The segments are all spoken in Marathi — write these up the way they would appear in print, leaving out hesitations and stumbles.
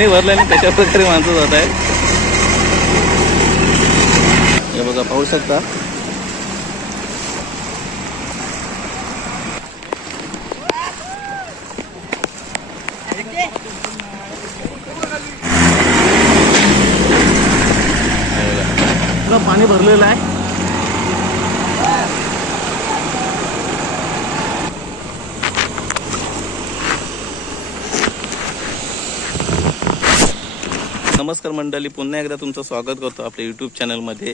भरल्याने कशा प्रकारे माणसं जात आहेत हे बघा, पाहू शकता. पाणी भरलेलं आहे. नमस्कार मंडळी, पुन्हा एकदा तुमचं स्वागत करतो आपल्या यूट्यूब चॅनलमध्ये.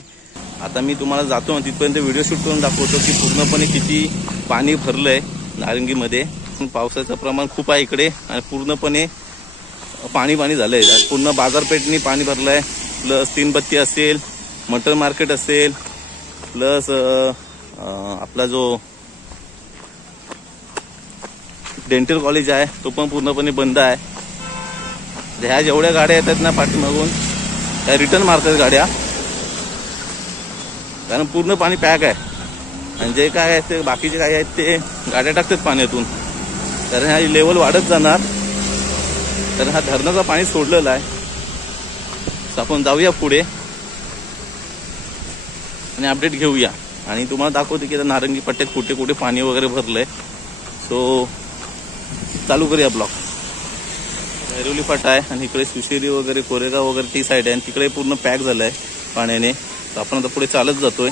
आता मी तुम्हाला जातो तिथपर्यंत व्हिडिओ शूट करून दाखवतो की पूर्णपणे किती पाणी भरलं आहे नारंगीमध्ये. पावसाचं प्रमाण खूप आहे इकडे आणि पूर्णपणे पाणी झालं आहे. पूर्ण बाजारपेठनी पाणी भरलं आहे. प्लस तीनबत्ती असेल, मटर मार्केट असेल, प्लस आपला जो डेंटल कॉलेज आहे तो पण पूर्णपणे बंद आहे. ह्या जेवढ्या गाड्या येतात ना पाठीमागून त्या रिटर्न मारतात गाड्या, कारण पूर्ण पाणी पॅक आहे. आणि जे काय आहे ते बाकीचे काय आहेत ते गाड्या टाकतात पाण्यातून, कारण हा लेवल वाढत जाणार. तर हा धरणाचं पाणी सोडलेलं आहे. आपण जाऊया पुढे आणि अपडेट घेऊया आणि तुम्हाला दाखवते की नारंगी पट्ट्यात कुठे कुठे पाणी वगैरे भरलंय. सो चालू करूया ब्लॉग. ऐरोली फाटा आहे आणि इकडे सुशेरी वगैरे, कोरेगाव वगैरे ती साईड आहे आणि तिकडे पूर्ण पॅक झालं आहे पाण्याने. तर आपण आता पुढे चालत जातोय.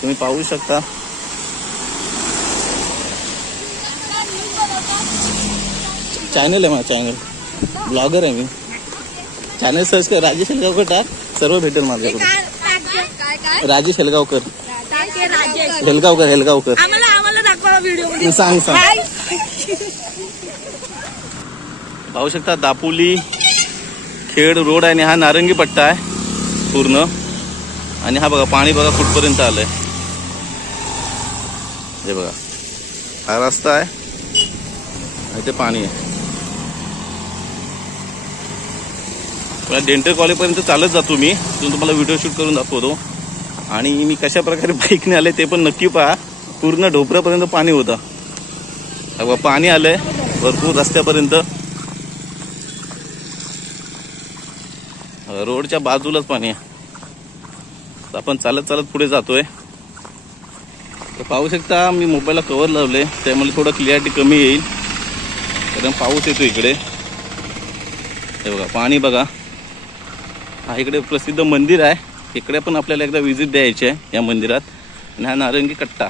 तुम्ही पाहू शकता चॅनल आहे माझा, चॅनल ब्लॉगर आहे मी. चॅनल सर्च कर, राजेश हेलगावकर टाक, सर्व भेटेल माझ्याकडे. राजेश हेलगावकर, हेलगावकर सांग. पाहू शकता दापोली खेड रोड आहे आणि हा नारंगी पट्टा आहे पूर्ण. आणि हा बघा पाणी बघा कुठपर्यंत आलंय. हे बघा हा रस्ता आहे आणि ते पाणी आहे. डेंटल कॉलेज पर्यंत चालत जातो मी, तुम्हाला व्हिडिओ शूट करून दाखवतो. आणि मी कशा प्रकारे बाईकने आले ते पण नक्की पहा. पूर्ण ढोपऱ्यापर्यंत पाणी होतं. पाणी आलंय भरपूर रस्त्यापर्यंत. रोडच्या बाजूलाच पाणी आहे. आपण चालत चालत पुढे जातोय. तर पाहू शकता मी मोबाईलला कव्हर लावले, त्यामुळे थोडं क्लिअरिटी कमी येईल कारण पाऊस येतो इकडे. हे बघा पाणी बघा. हा इकडे प्रसिद्ध मंदिर आहे, इकडे पण आपल्याला एकदा व्हिजिट द्यायची आहे या मंदिरात. आणि हा नारंगी कट्टा.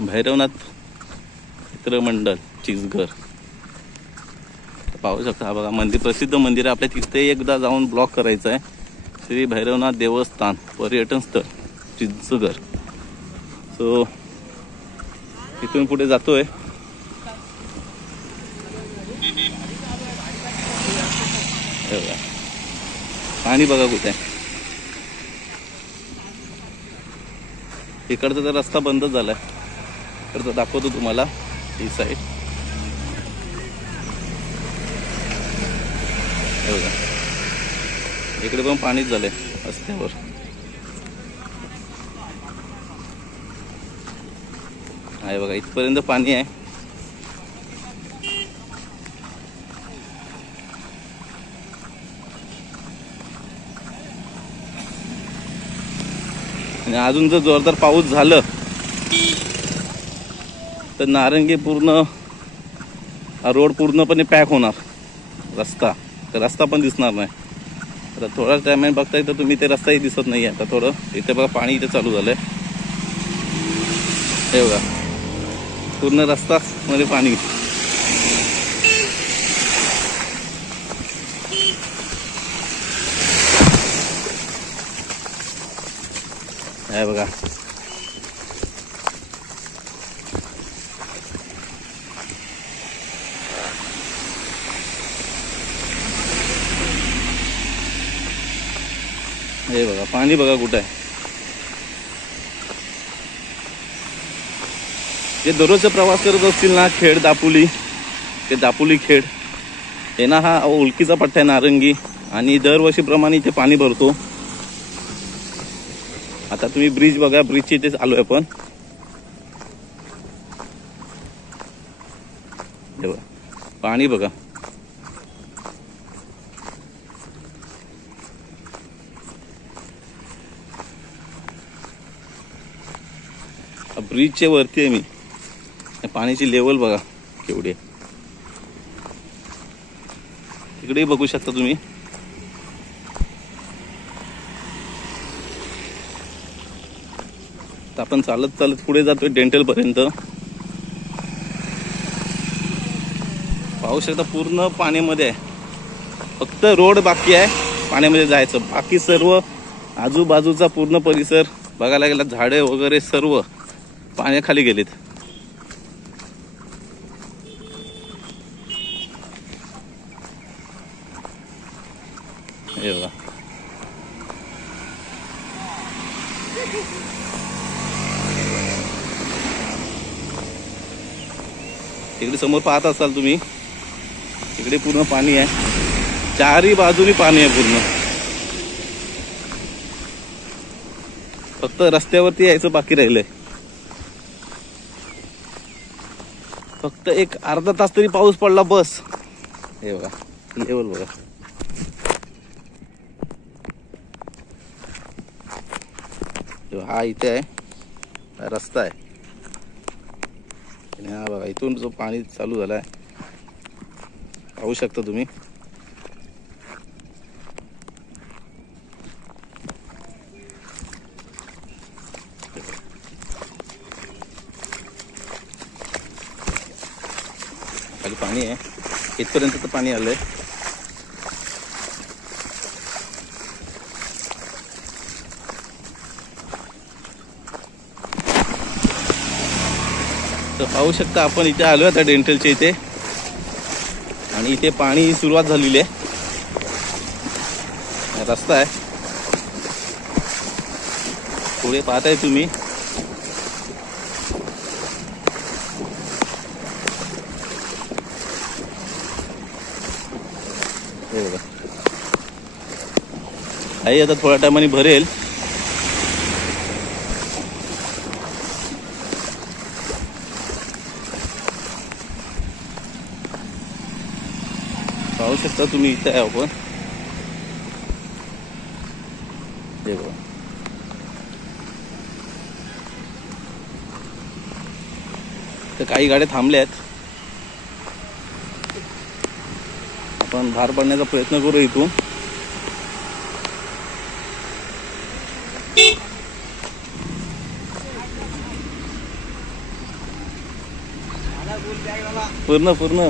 भैरवनाथ चित्रमंडल चिचघर पाहू शकता. हा बघा मंदिर, प्रसिद्ध मंदिर आहे. आपल्या तिथे एकदा जाऊन ब्लॉक करायचं आहे. श्री भैरवनाथ देवस्थान पर्यटन स्थळ चिचघर. सो इथून पुढे जातोय. पाणी बघा कुठे. इकडचा तर रस्ता बंदच झालाय. इकडचा दाखवतो तुम्हाला ही साईड. हे बघा इकडे पण पाणीच झालंय रस्त्यावर. आहे बघा इथपर्यंत पाणी आहे. आणि अजून जर जोरदार पाऊस झालं तर नारंगी पूर्ण रोड पूर्णपणे पॅक होणार. रस्ता पण दिसणार नाही. आता थोडा टाइम बघताय तर तुम्ही ते रस्ताही दिसत नाही. आता थोडं इथे बघा पाणी इथे चालू झालंय. हे बघा पूर्ण रस्ता मध्ये पाणी. हे बघा हे बघा पाणी बघा कुठं आहे. जे दररोजचा प्रवास करत असतील ना खेड दापोली, ते दापोली खेड हे ना हा ओळखीचा पट्टा आहे नारंगी. आणि दरवर्षीप्रमाणे इथे पाणी भरतो. आता तुम्ही ब्रिज बघा, ब्रिजच्या इथेच आलोय आपण. पाणी बघा. ब्रिजच्या वरती आहे मी. पाण्याची लेवल बघा केवढी आहे. तिकडेही बघू शकता तुम्ही. तर आपण चालत चालत पुढे जातोय डेंटल पर्यंत. पाहू शकता पूर्ण पाण्यामध्ये आहे. फक्त रोड बाकी आहे पाण्यामध्ये जायचं. बाकी सर्व आजूबाजूचा पूर्ण परिसर बघायला गेला, झाडे वगैरे सर्व पाण्याखाली गेलेत. हे बघा. तिकडे समोर पाहत असाल तुम्ही, तिकडे पूर्ण पाणी आहे. चारही बाजूनी पाणी आहे पूर्ण. फक्त रस्त्यावरती यायचं बाकी राहिलंय. फक्त एक अर्धा तास तरी पाऊस पडला बस. हे बघा लेवल बघा. हा इथे आहे, हा रस्ता आहे. हा बघा इथून जो पाणी चालू झालाय पाहू शकता तुम्ही. खाली पाणी आहे, इथपर्यंत तर पाणी आलंय. तर पाहू शकता आपण इथे आलो आता डेंटलच्या इथे. आणि इथे पाणी सुरुवात झालेली आहे. रस्ता आहे पुढे पाहताय तुम्ही. हे बघा आई आता थोड्या टायमाने भरेल. पाहू शकता तुम्ही इथे आहे आपण. हे बघा तर काही गाड्या थांबल्या आहेत. आपण बाहेर पडण्याचा प्रयत्न करू इथून. पूर्ण पूर्ण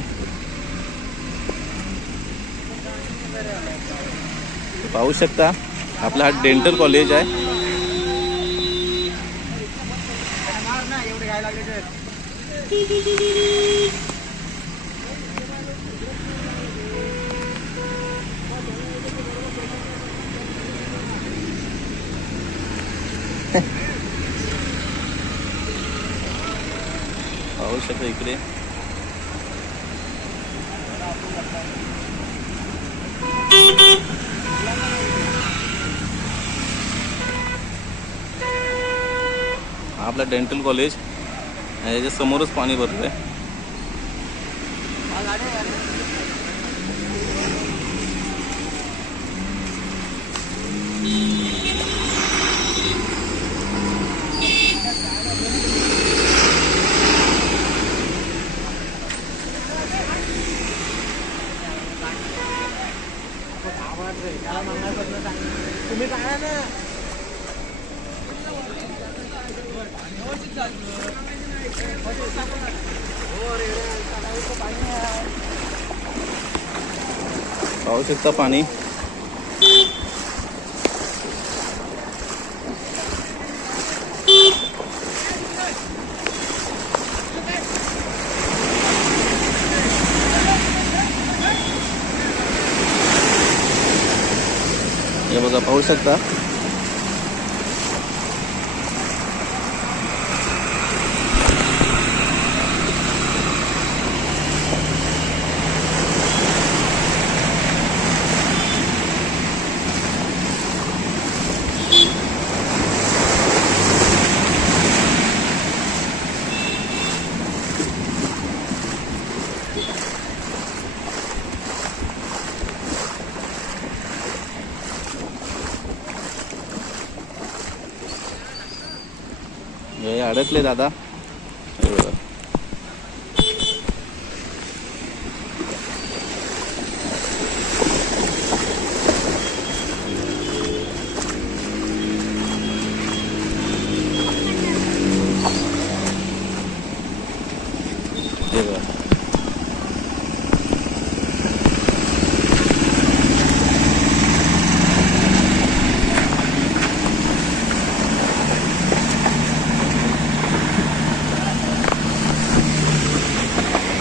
पाहू शकता आपला हा डेंटल कॉलेज आहे. पाहू शकता इकडे आपला डेंटल कॉलेज. याच्या समोरच पाणी भरलंय. तुम्ही काय ना पाहू शकता पाणी. हे बघा पाहू शकता. हे अडकले दादा. हे बघा. हे बघा.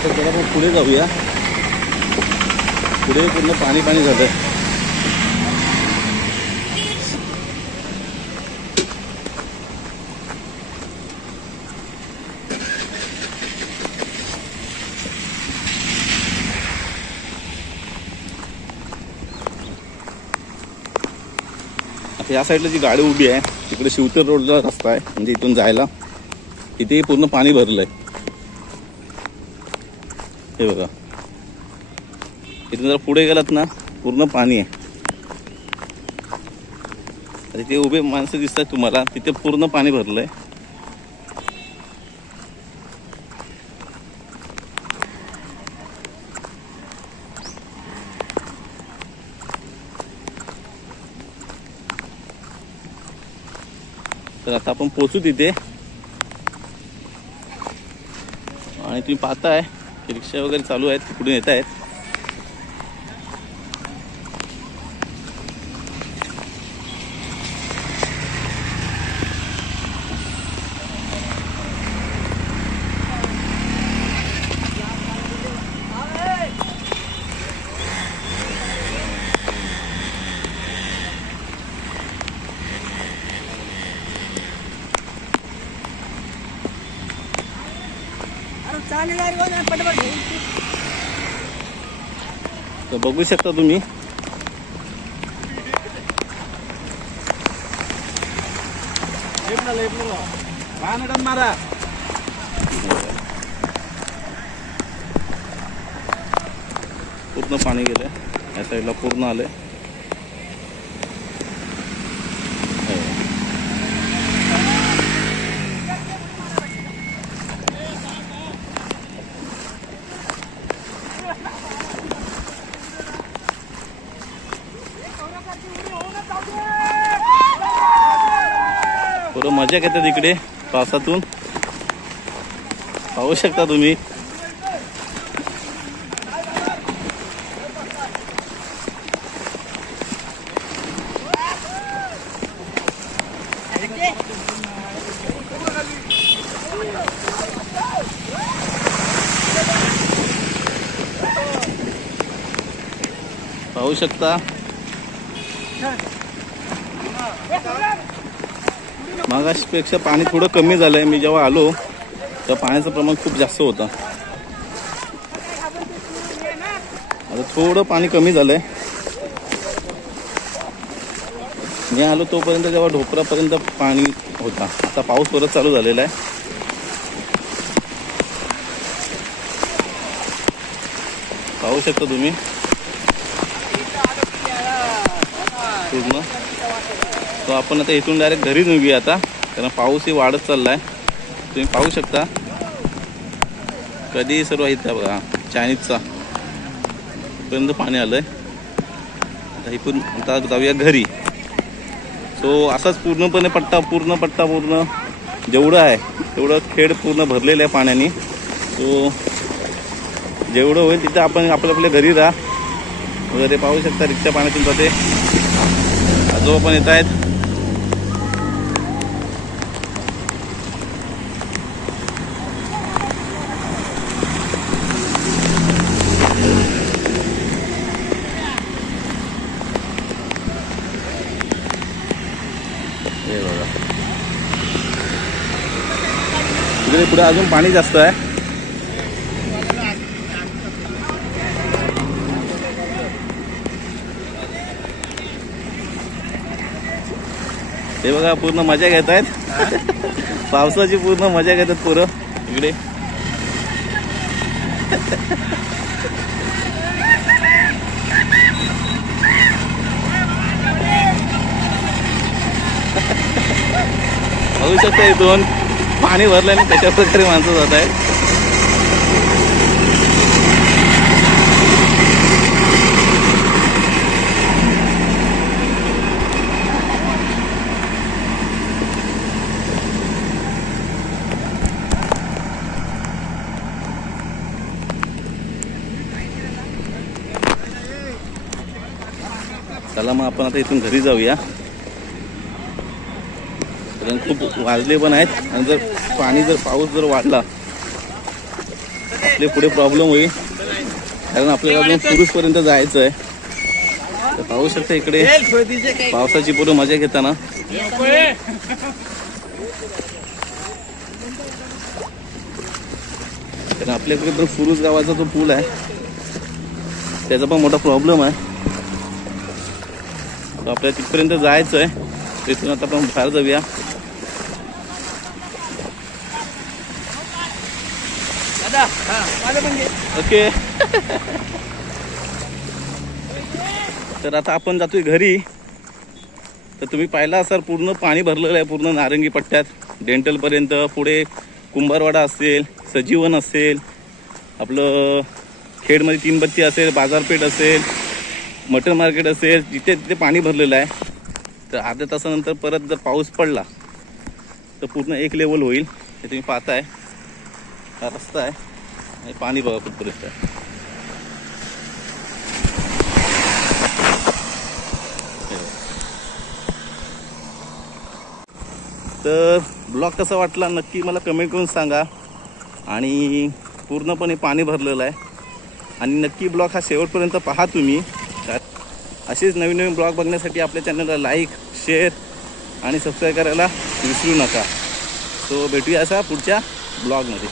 तर आपण पुढे जाऊया. पुढे पूर्ण पाणी पाणी झालं. आता या साईडला जी गाडी उभी आहे तिकडे शिवतर रोडला रस्ता आहे, म्हणजे इथून जायला. इथे पूर्ण पाणी भरलंय. हे बघा. इथून जरा पुढे गेलात ना पूर्ण पाणी आहे. तिथे उभे माणसं दिसतात तुम्हाला, तिथे पूर्ण पाणी भरलंय. तर आता आपण पोहोचू तिथे. आणि तुम्ही पाहताय रिक्षा वगैरे चालू आहेत, तिकडून येत आहेत. तर बघू शकता तुम्ही. मारा पूर्ण पाणी गेलंय. या साईडला पूर्ण आलंय. थोडं मजा घेतात इकडे पावसातून. पाहू शकता तुम्ही. पाहू शकता. मागासपेक्षा पाणी थोडं कमी झालंय. मी जेव्हा आलो तर पाण्याचं प्रमाण खूप जास्त होतं. आता थोडं पाणी कमी झालंय. मी आलो तोपर्यंत जेव्हा ढोपरापर्यंत पाणी होता. आता पाऊस परत चालू झालेला आहे. पाहू शकता तुम्ही पूर्ण. तो आपण आता इथून डायरेक्ट घरी निघूया आता, कारण पाऊसही वाढत चाललाय. तुम्ही पाहू शकता कधी सर्व इथं बघा चायनीजचा पर्यंत पाणी आलंय. आता इथून आता जाऊया घरी. सो असाच पूर्ण पट्टा जेवढं आहे तेवढं खेड पूर्ण भरलेलं आहे पाण्याने. सो जेवढं होईल तिथं आपण आपल्या घरी राहा वगैरे. पाहू शकता रिक्षा पाण्यातून जाते. आजोबा पण येत आहेत. इकडे पुढे अजून पाणी जास्त आहे. ते बघा पूर्ण मजा घेत आहेत. पावसाची पूर्ण मजा घेतात पोरं इकडे. बघू शकता इथून पाणी भरलं आणि कशा प्रकारे माणसं जात आहे. चला मग आपण आता इथून घरी जाऊया. कारण खूप वाजले पण आहेत आणि जर पाऊस जर वाढला आपले पुढे प्रॉब्लेम होईल. कारण आपल्याला अजून सुरूच पर्यंत जायचं आहे. तर पाहू शकता इकडे पावसाची पूर्ण मजा घेताना. कारण आपल्याकडे पण सुरूच गावाचा जो पूल आहे त्याचा पण मोठा प्रॉब्लेम आहे. आपल्याला तिथपर्यंत जायचं आहे. तिथून आता आपण बाहेर जाऊया. ओके. तर आता आपण जातोय घरी. तर तुम्ही पाहिला असाल पूर्ण पाणी भरलेलं आहे पूर्ण नारंगी पट्ट्यात डेंटल पर्यंत. पुढे कुंभारवाडा असेल, सजीवन असेल, आपलं खेडमध्ये 3 बत्ती असेल, बाजारपेठ असेल, मटन मार्केट असेल, जिथे तिथे पाणी भरलेलं आहे. तर अर्ध्या तासानंतर परत जर पाऊस पडला तर पूर्ण एक लेवल होईल. हे तुम्ही पाहताय हा रस्ता आहे आणि पाणी बघा कुठपर्यंत आहे. तर ब्लॉग कसा वाटला नक्की मला कमेंट करून सांगा. आणि पूर्णपणे पाणी भरलेलं आहे. आणि नक्की ब्लॉग हा शेवटपर्यंत पहा तुम्ही. असेच नवीन नवीन ब्लॉग बघण्यासाठी आपल्या चॅनलला लाईक, शेअर आणि सबस्क्राईब करायला विसरू नका. सो भेटूया असा पुढच्या ब्लॉगमध्ये.